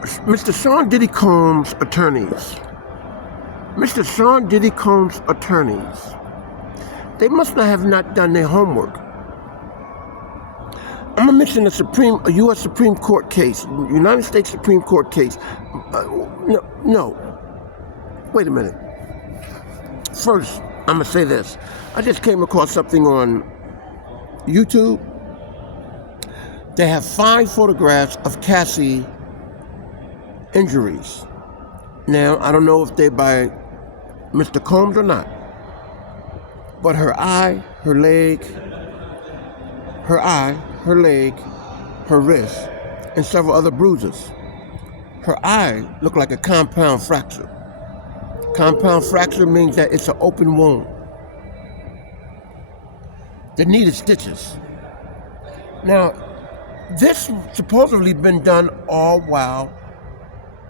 Mr. Sean Diddy Combs' attorneys. Mr. Sean Diddy Combs' attorneys. They must not have not done their homework. I'm gonna mention a U.S. Supreme Court case, United States Supreme Court case. No. Wait a minute. First, I'm gonna say this. I just came across something on YouTube. They have 5 photographs of Cassie injuries. Now, I don't know if they're by Mr. Combs or not, but her eye, her leg, her wrist, and several other bruises. Her eye looked like a compound fracture. Compound fracture means that it's an open wound that needed stitches. Now, this supposedly been done all while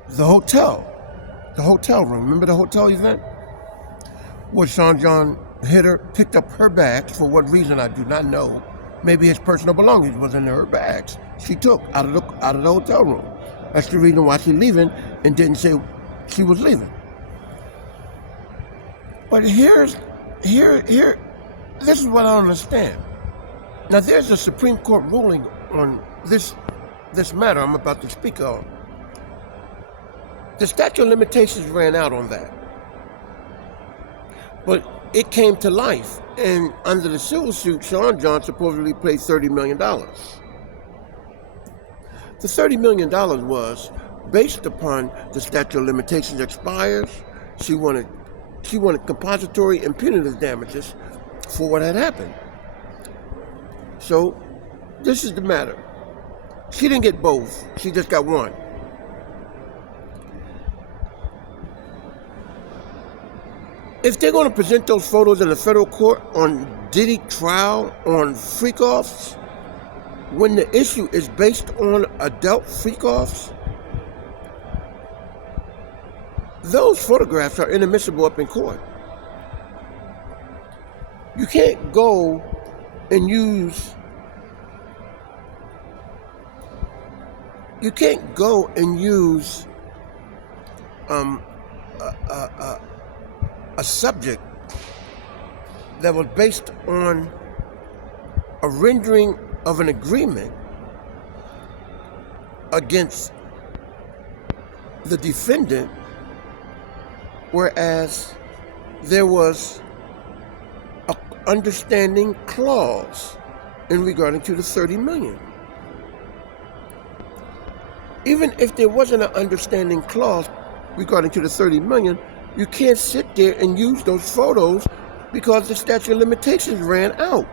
the hotel room, remember the hotel event? Where Sean John hit her, picked up her bags, for what reason I do not know. Maybe his personal belongings was in her bags she took out of the hotel room. That's the reason why she's leaving and didn't say she was leaving. But here, this is what I don't understand. Now there's a Supreme Court ruling on this matter I'm about to speak on. The statute of limitations ran out on that. But it came to life, and under the civil suit, Sean John supposedly paid $30 million. The $30 million was based upon the statute of limitations expires. She wanted compensatory and punitive damages for what had happened. So this is the matter. She didn't get both. She just got one. If they're going to present those photos in the federal court on Diddy trial on freak-offs, when the issue is based on adult freak-offs, those photographs are inadmissible up in court. You can't go and use a subject that was based on a rendering of an agreement against the defendant, whereas there was an understanding clause in regarding to the $30 million. Even if there wasn't an understanding clause regarding to the $30 million, you can't sit there and use those photos because the statute of limitations ran out.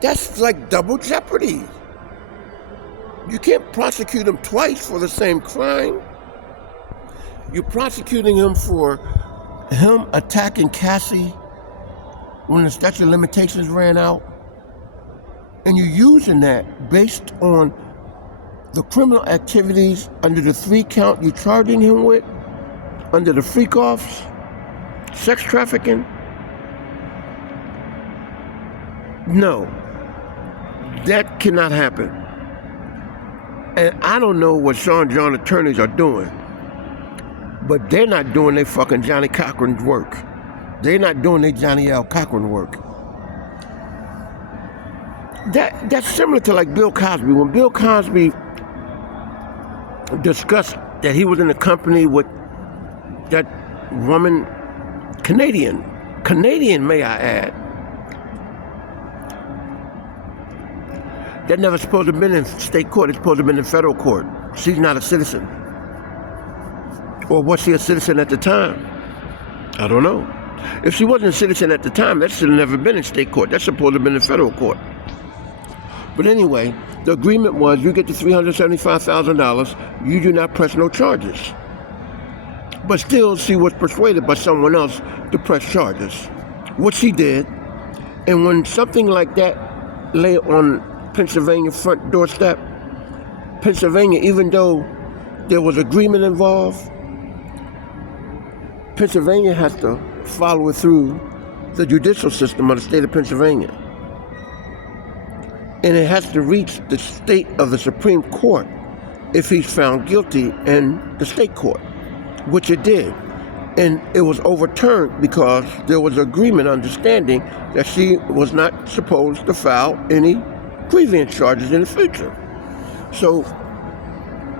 That's like double jeopardy. You can't prosecute him twice for the same crime. You're prosecuting him for him attacking Cassie when the statute of limitations ran out, and you're using that based on the criminal activities under the 3 count you're charging him with, under the freak-offs, sex trafficking. No, that cannot happen. And I don't know what Sean John attorneys are doing, but they're not doing their fucking Johnny Cochran's work. They're not doing their Johnny L. Cochran work. That's similar to like Bill Cosby. When Bill Cosby discussed that he was in a company with that woman, Canadian, may I add, that never supposed to have been in state court. It's supposed to have been in federal court. She's not a citizen. Or was she a citizen at the time? I don't know. If she wasn't a citizen at the time, that should have never been in state court. That's supposed to have been in federal court. But anyway, the agreement was you get the $375,000, you do not press no charges. But still, she was persuaded by someone else to press charges, which she did. And when something like that lay on Pennsylvania front doorstep, Pennsylvania, even though there was agreement involved, Pennsylvania has to follow it through the judicial system of the state of Pennsylvania. And it has to reach the state of the Supreme Court if he's found guilty in the state court, which it did. And it was overturned because there was agreement, understanding that she was not supposed to file any grievance charges in the future. So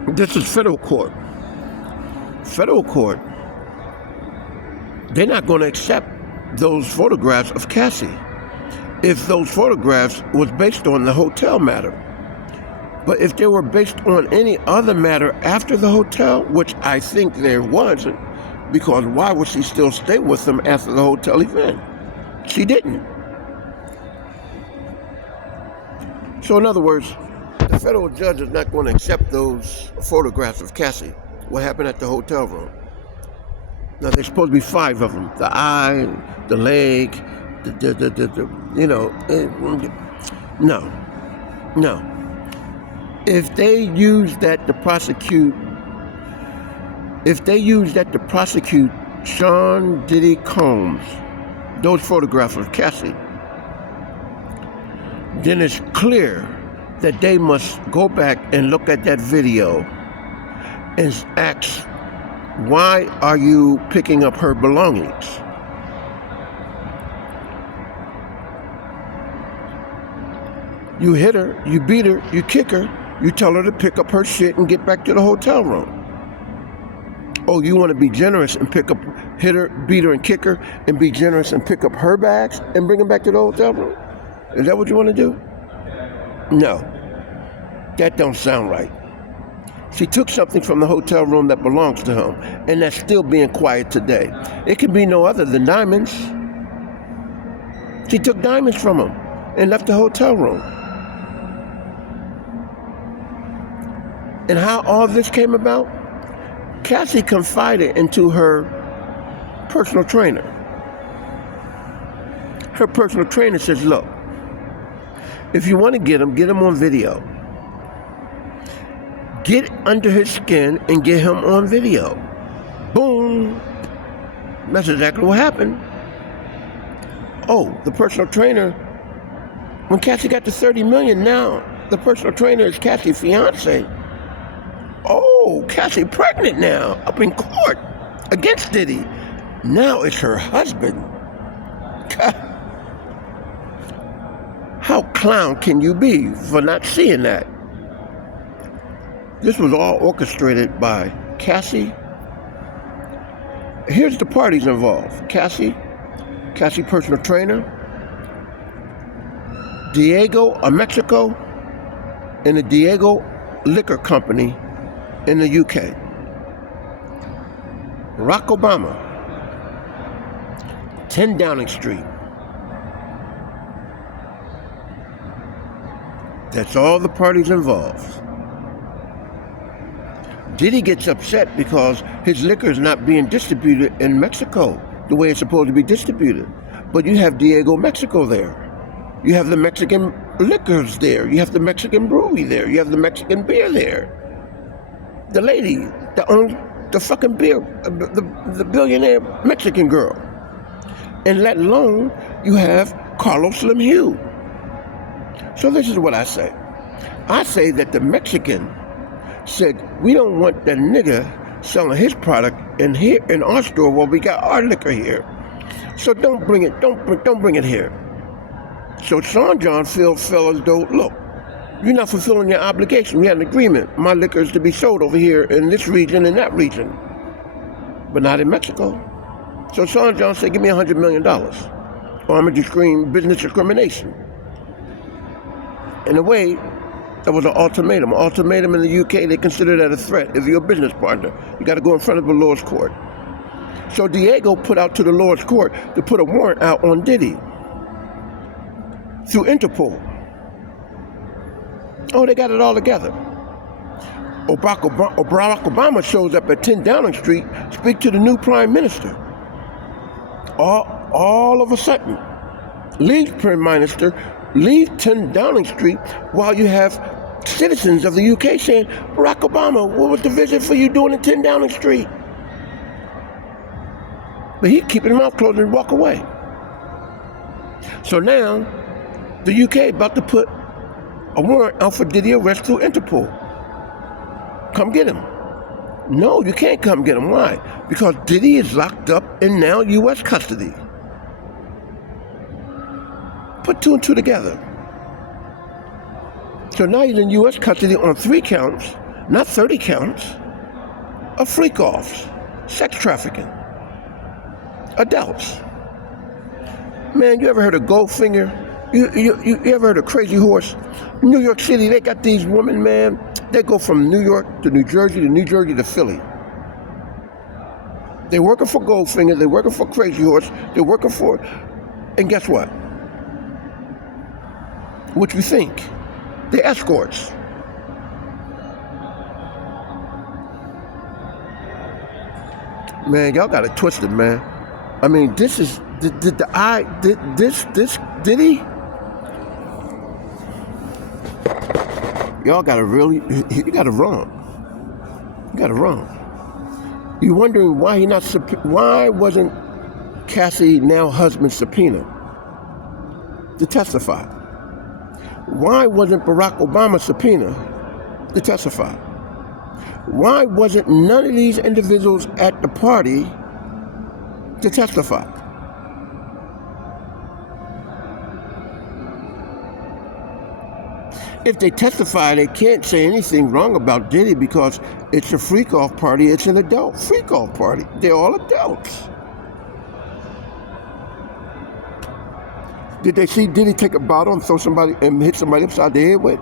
this is federal court. Federal court, they're not going to accept those photographs of Cassie if those photographs was based on the hotel matter. But if they were based on any other matter after the hotel, which I think there wasn't, because why would she still stay with them after the hotel event? She didn't. So in other words, the federal judge is not going to accept those photographs of Cassie, what happened at the hotel room. Now, there's supposed to be 5 of them. The eye, the leg, no. If they use that to prosecute Sean Diddy Combs, those photographs of Cassie, then it's clear that they must go back and look at that video and ask, why are you picking up her belongings? You hit her, you beat her, you kick her, you tell her to pick up her shit and get back to the hotel room. Oh, you want to be generous and hit her, beat her and kick her, and be generous and pick up her bags and bring them back to the hotel room? Is that what you want to do? No, that don't sound right. She took something from the hotel room that belongs to him, and that's still being quiet today. It can be no other than diamonds. She took diamonds from him and left the hotel room. And how all this came about? Cassie confided into her personal trainer. Her personal trainer says, look, if you want to get him on video. Get under his skin and get him on video. Boom. That's exactly what happened. Oh, the personal trainer, when Cassie got to 30 million, now the personal trainer is Cassie's fiance. Oh, Cassie pregnant now, up in court against Diddy. Now it's her husband. How clown can you be for not seeing that? This was all orchestrated by Cassie. Here's the parties involved. Cassie personal trainer, Diageo of Mexico, and the Diageo Liquor Company in the UK. Barack Obama, 10 Downing Street. That's all the parties involved. Diddy gets upset because his liquor is not being distributed in Mexico the way it's supposed to be distributed. But you have Diageo Mexico there. You have the Mexican liquors there. You have the Mexican brewery there. You have the Mexican beer there. The lady that owns the fucking beer, the billionaire Mexican girl. And let alone, you have Carlos Slim Hugh. So this is what I say. I say that the Mexican said, we don't want that nigga selling his product in our store while we got our liquor here. So don't bring it here. So Sean John felt as though, look, you're not fulfilling your obligation. We had an agreement. My liquor is to be sold over here in this region and that region, but not in Mexico. So Sean John said, give me $100 million, or I'm going to scream business discrimination. In a way, that was an ultimatum. An ultimatum in the UK, they consider that a threat. If you're a business partner, you got to go in front of the Lord's court. So Diageo put out to the Lord's court to put a warrant out on Diddy through Interpol. Oh, they got it all together. Barack Obama shows up at 10 Downing Street, speak to the new prime minister. All of a sudden, leaves prime minister, leave 10 Downing Street while you have citizens of the UK saying, Barack Obama, what was the visit for you doing at 10 Downing Street? But he keeping his mouth closed and walk away. So now, the UK about to put a warrant out for Diddy arrest through Interpol. Come get him. No, you can't come get him. Why? Because Diddy is locked up in now U.S. custody. Put two and two together. So now he's in U.S. custody on 3 counts, not 30 counts, of freak-offs, sex trafficking, adults. Man, you ever heard of Goldfinger? You ever heard of Crazy Horse? New York City, they got these women, man. They go from New York to New Jersey to Philly. They're working for Goldfinger, they're working for Crazy Horse, they're working for, and guess what? What you think? They're escorts. Man, y'all got it twisted, man. I mean, this is this Diddy. Y'all got it really. You got it wrong. You got it wrong. You're wondering why why wasn't Cassie, now husband, subpoenaed to testify? Why wasn't Barack Obama subpoenaed to testify? Why wasn't none of these individuals at the party to testify? If they testify, they can't say anything wrong about Diddy because it's a freak-off party. It's an adult freak-off party. They're all adults. Did they see Diddy take a bottle and throw somebody and hit somebody upside the head with?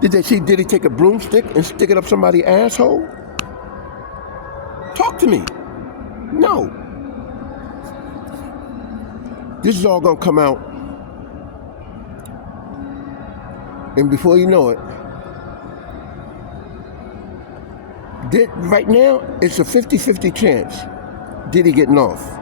Did they see Diddy take a broomstick and stick it up somebody's asshole? Talk to me. No. This is all gonna come out. And before you know it, right now, it's a 50-50 chance Diddy getting off.